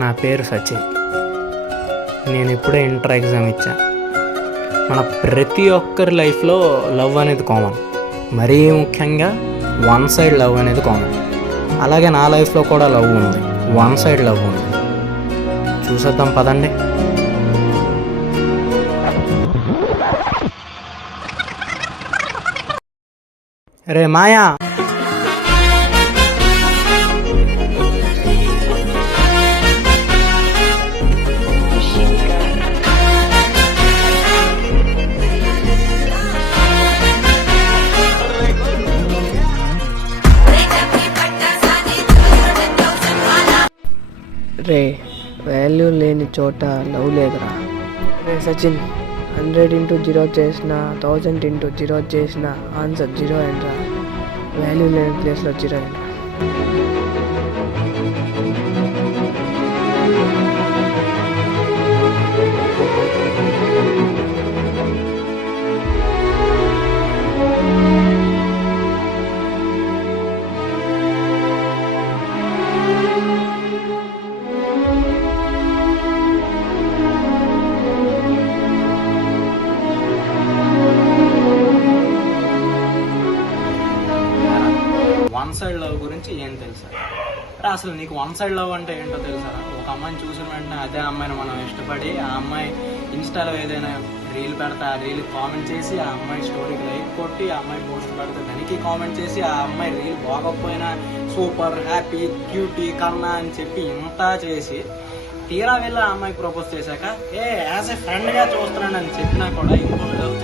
నా పేరు సచిన్. నేను ఇప్పుడే ఇంటర్ ఎగ్జామ్ ఇచ్చా. మన ప్రతి ఒక్కరి లైఫ్లో లవ్ అనేది కామన్. మరీ ముఖ్యంగా వన్ సైడ్ లవ్ అనేది కామన్. అలాగే నా లైఫ్లో కూడా లవ్ ఉంది, వన్ సైడ్ లవ్ ఉంది. చూసేద్దాం పదండి. రే మాయా, రే వాల్యూ లేని చోట లవ్ లేదురా. రే సచిన్, 100 ఇంటూ 0 చేసిన 1000 ఇంటూ 0 చేసిన ఆన్సర్ 0 ఏంట్రా? వాల్యూ లేని ప్లేస్లో 0 ఏంట్రా? వన్ సైడ్ లవ్ గురించి ఏం తెలుసా? అసలు నీకు వన్ సైడ్ లవ్ అంటే ఏంటో తెలుసా? ఒక అమ్మాయిని చూసిన వెంటనే అదే అమ్మాయిని మనం ఇష్టపడి, ఆ అమ్మాయి ఇన్స్టాలో ఏదైనా రీల్ పెడితే ఆ రీల్ కామెంట్ చేసి, ఆ అమ్మాయి స్టోరీకి లైక్ కొట్టి, ఆ అమ్మాయి పోస్ట్ పెడితే దానికి కామెంట్ చేసి, ఆ అమ్మాయి రీల్ బాగోకపోయినా సూపర్, హ్యాపీ, క్యూటీ, కన్నా అని చెప్పి ఇంత చేసి, తీరా వెళ్ళి ఆ అమ్మాయికి ప్రపోజ్ చేశాక యాజ్ ఏ ఫ్రెండ్గా చూస్తున్నాను అని చెప్పినా కూడా ఇంకో లవ్